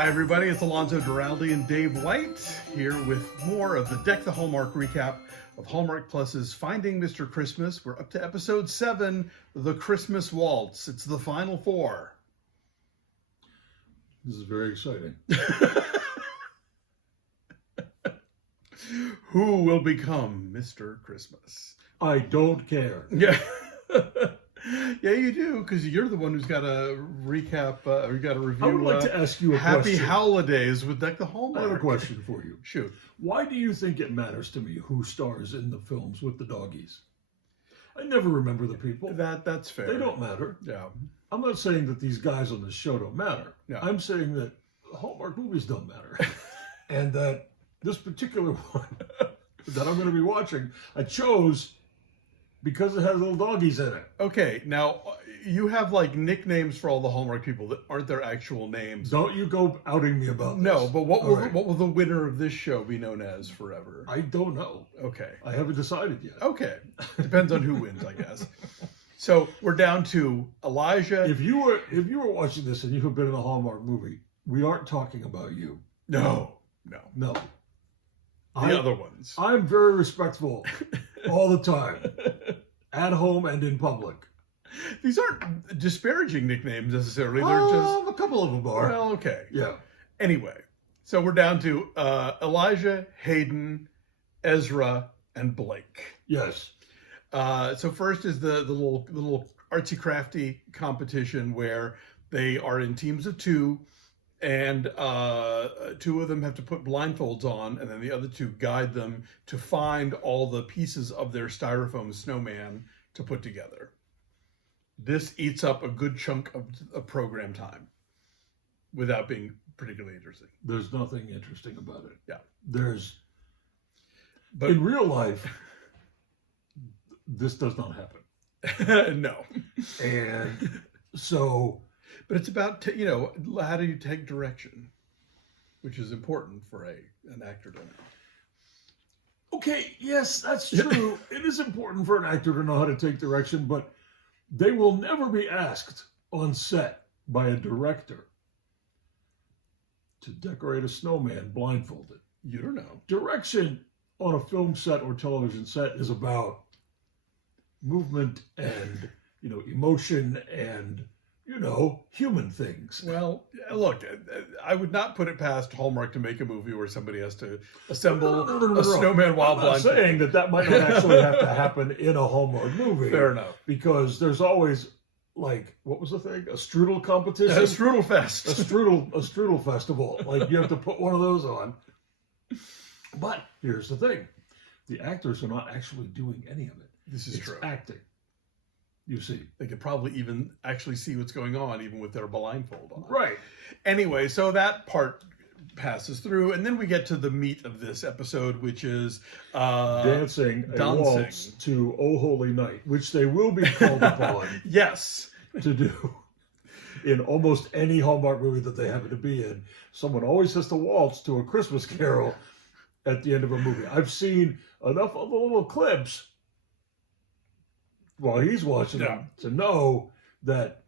Hi everybody, it's Alonso, Duralde, and Dave White here with more of the Deck the Hallmark recap of Hallmark Plus's Finding Mr. Christmas. We're up to episode 7, The Christmas Waltz. It's the final 4. This is very exciting. Who will become Mr. Christmas? I don't care. Yeah. Yeah, you do, because you're the one who's got to recap, or you got to review. I would like to ask you a Happy question. Holidays with Deck the Hallmark. I have a question for you. Shoot. Why do you think it matters to me who stars in the films with the doggies? I never remember the people. That's fair. They don't matter. Yeah. I'm not saying that these guys on this show don't matter. Yeah. I'm saying that Hallmark movies don't matter. And that this particular one that I'm going to be watching, I chose because it has little doggies in it. Okay, now you have like nicknames for all the Hallmark people that aren't their actual names. Don't you go outing me about this. No, but what All right. will the winner of this show be known as forever? I don't know. Okay. I haven't decided yet. Okay. Depends on who wins, I guess. So we're down to Elijah. If you were watching this and you have been in a Hallmark movie, we aren't talking about you. No. No. The other ones. I'm very respectful all the time, at home and in public. These aren't disparaging nicknames necessarily. They're just A couple of them are. well, okay. Yeah. Anyway, so we're down to Elijah, Hayden, Ezra, and Blake. Yes. So first is the little artsy crafty competition where they are in teams of 2, and 2 of them have to put blindfolds on, and then the other 2 guide them to find all the pieces of their styrofoam snowman to put together. This eats up a good chunk of program time without being particularly interesting. There's nothing interesting about it. Yeah. But In real life, this does not happen. no. And so, But it's about, how do you take direction, which is important for an actor to know. okay, yes, that's true. It is important for an actor to know how to take direction, but they will never be asked on set by a director to decorate a snowman blindfolded. You don't know. Direction on a film set or television set is about movement and, emotion and, human things. Well, look, I would not put it past Hallmark to make a movie where somebody has to assemble a snowman while I'm not blindfolded. saying that might not actually have to happen in a Hallmark movie. Fair enough. Because there's always, what was the thing? A strudel competition? A strudel fest. A strudel festival. You have to put one of those on. But here's the thing. The actors are not actually doing any of it. This is true. Acting. You see. They could probably even actually see what's going on, even with their blindfold on. Right. Anyway, so that part passes through, and then we get to the meat of this episode, which is dancing a waltz to "Oh Holy Night," which they will be called upon yes, to do in almost any Hallmark movie that they happen to be in. Someone always has to waltz to a Christmas Carol at the end of a movie. I've seen enough of the little clips while he's watching them to know that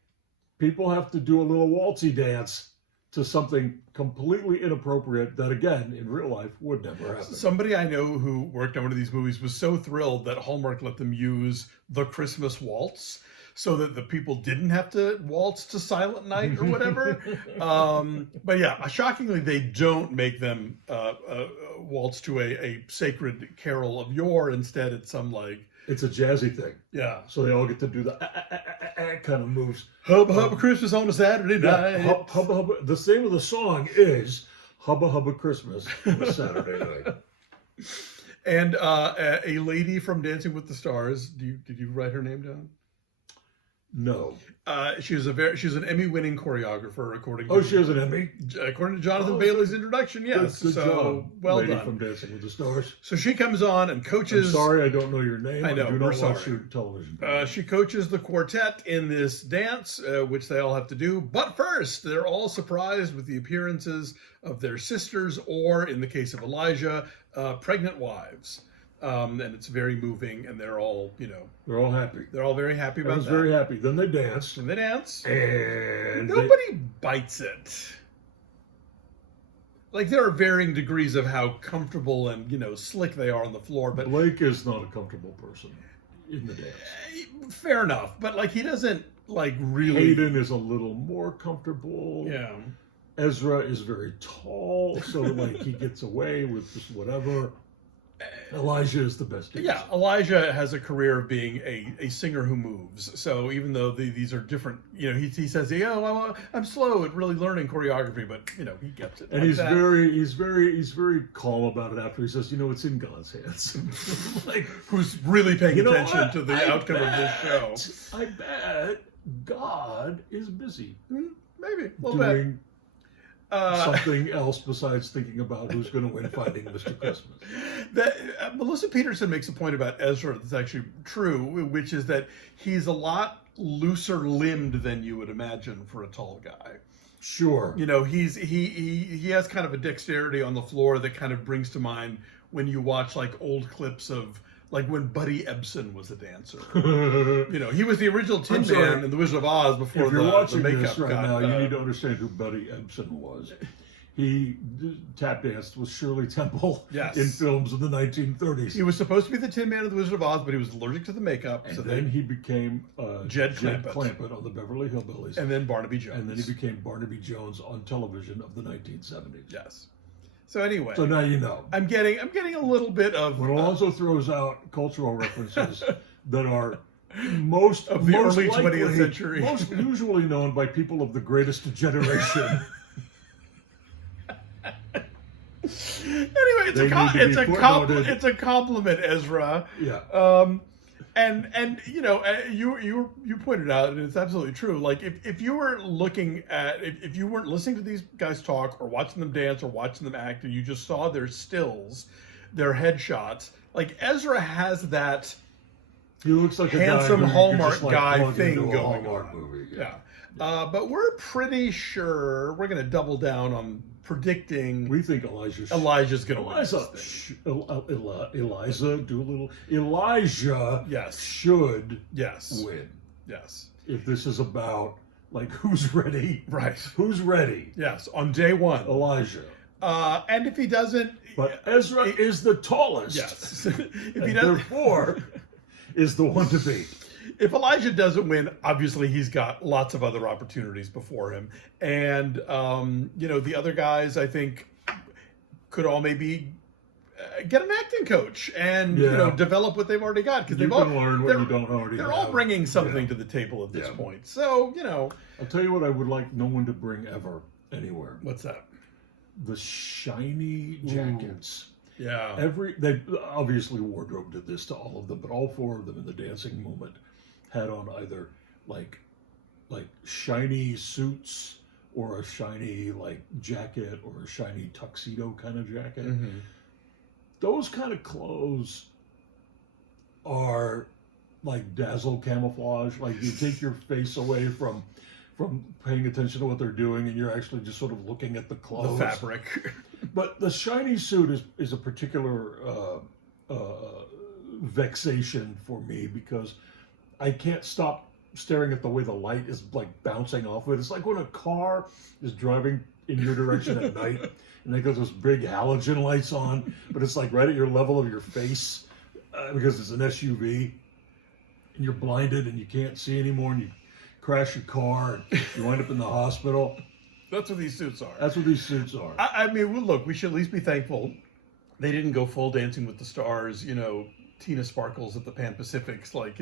people have to do a little waltzy dance to something completely inappropriate that, again, in real life would never happen. Somebody I know who worked on one of these movies was so thrilled that Hallmark let them use the Christmas waltz so that the people didn't have to waltz to Silent Night or whatever. But yeah, shockingly, they don't make them waltz to a sacred carol of yore. Instead, it's some it's a jazzy thing. Yeah. So they all get to do the kind of moves. Hubba Hubba Christmas on a Saturday night. Hubba Hubba. The name of the song is Hubba Hubba Christmas on a Saturday night. And a lady from Dancing with the Stars. Did you write her name down? No. She's an Emmy-winning choreographer, according to she has an Emmy? According to Jonathan Bailey's introduction, yes. Good job, well lady done. from Dancing with the Stars. So she comes on and coaches. I'm sorry I don't know your name. I know, I do we're not watch sorry. your television. She coaches the quartet in this dance, which they all have to do. But first, they're all surprised with the appearances of their sisters, or in the case of Elijah, pregnant wives. And it's very moving, and they're all, they're all happy. They're all very happy about that. Everyone's very happy. Then they danced. And they dance. And Nobody bites it. like there are varying degrees of how comfortable and slick they are on the floor, but Blake is not a comfortable person in the dance. fair enough. But like he doesn't like really. Hayden is a little more comfortable. Yeah. Ezra is very tall, so like he gets away with just whatever. Elijah is the best dancer. Yeah, Elijah has a career of being a singer who moves. So even though these are different, he says, I'm slow at really learning choreography, but he gets it. And like he's that. very calm about it after he says, it's in God's hands. Like who's really paying attention what? to the outcome of this show. I bet God is busy Maybe a little bit. doing something else besides thinking about who's going to win Finding Mr. Christmas. Melissa Peterson makes a point about Ezra that's actually true, which is that he's a lot looser limbed than you would imagine for a tall guy. Sure. He has kind of a dexterity on the floor that kind of brings to mind when you watch like old clips of like when Buddy Ebsen was a dancer. He was the original Tin Man in The Wizard of Oz before if you're watching the makeup this right got, now, you need to understand who Buddy Ebsen was. He tap danced with Shirley Temple in films in the 1930s. He was supposed to be the Tin Man of The Wizard of Oz, but he was allergic to the makeup. And then he became Jed Clampett on the Beverly Hillbillies. And then Barnaby Jones. And then he became Barnaby Jones on television of the 1970s. Yes. So anyway. So now you know. I'm getting a little bit of... When Alonso throws out cultural references that are most of the early likely, 20th century. Most usually known by people of the greatest generation. Anyway, it's a compliment, Ezra. Yeah. And you pointed out, and it's absolutely true. Like if you were looking at if you weren't listening to these guys talk or watching them dance or watching them act, and you just saw their stills, their headshots, like Ezra has that. He looks like handsome a guy Hallmark just, like, guy thing into a going Hallmark on. movie. Yeah. But we're pretty sure we're going to double down on predicting. We think Elijah's going to win. Elijah yes. should yes. win. Yes. If this is about like who's ready, right? Who's ready? Yes, on day one, Elijah. And if he doesn't, but Ezra is the tallest. Yes. If he doesn't, therefore, is the one to beat. If Elijah doesn't win, obviously he's got lots of other opportunities before him, and the other guys I think could all maybe get an acting coach and develop what they've already got because they've all learn what you don't already. They're all bringing something to the table at this point. So I'll tell you what I would like no one to bring ever anywhere. What's that? The shiny jackets. Ooh. Yeah. They obviously wardrobe did this to all of them, but all four of them in the dancing moment had on either like shiny suits or a shiny like jacket or a shiny tuxedo kind of jacket. Mm-hmm. Those kind of clothes are like dazzle camouflage. Like you take your face away from paying attention to what they're doing, and you're actually just sort of looking at the clothes, the fabric. But the shiny suit is a particular vexation for me because I can't stop staring at the way the light is like bouncing off of it. It's like when a car is driving in your direction at night and they got those big halogen lights on, but it's like right at your level of your face because it's an SUV and you're blinded and you can't see anymore and you crash your car and you wind up in the hospital. That's what these suits are. That's what these suits are. I mean, well, look, we should at least be thankful they didn't go full Dancing with the Stars, Tina Sparkles at the Pan Pacifics, like,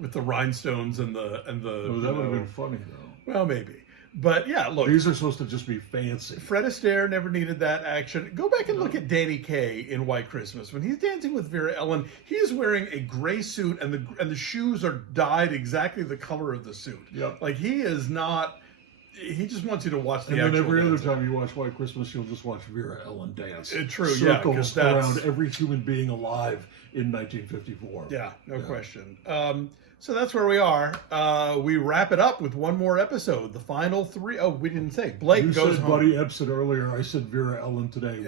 with the rhinestones and the. Oh, that would have been funny though. Well, maybe. But yeah, look. These are supposed to just be fancy. Fred Astaire never needed that action. Go back and look at Danny Kaye in White Christmas. When he's dancing with Vera Ellen, he is wearing a gray suit and the shoes are dyed exactly the color of the suit. Yep. Like he is not. He just wants you to watch the and actual. And then every dancing. other time you watch White Christmas, you'll just watch Vera Ellen dance. True, circles yeah, around every human being alive in 1954. Yeah, no question. So that's where we are. We wrap it up with one more episode, the final three. Oh, we didn't say. Blake you goes said home. Buddy Ebsen earlier. I said Vera Ellen today.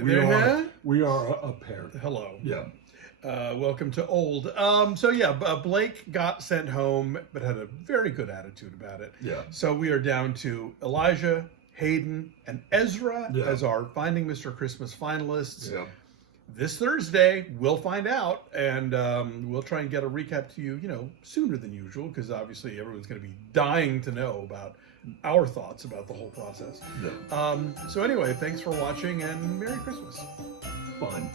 We are a pair. Hello. Yeah. Welcome to old. Blake got sent home, but had a very good attitude about it. Yeah. So we are down to Elijah, Hayden, and Ezra Yeah. as our Finding Mr. Christmas finalists. Yeah. This Thursday, we'll find out, and we'll try and get a recap to you, sooner than usual, because obviously everyone's going to be dying to know about our thoughts about the whole process. Yeah. So anyway, thanks for watching, and Merry Christmas. Fine.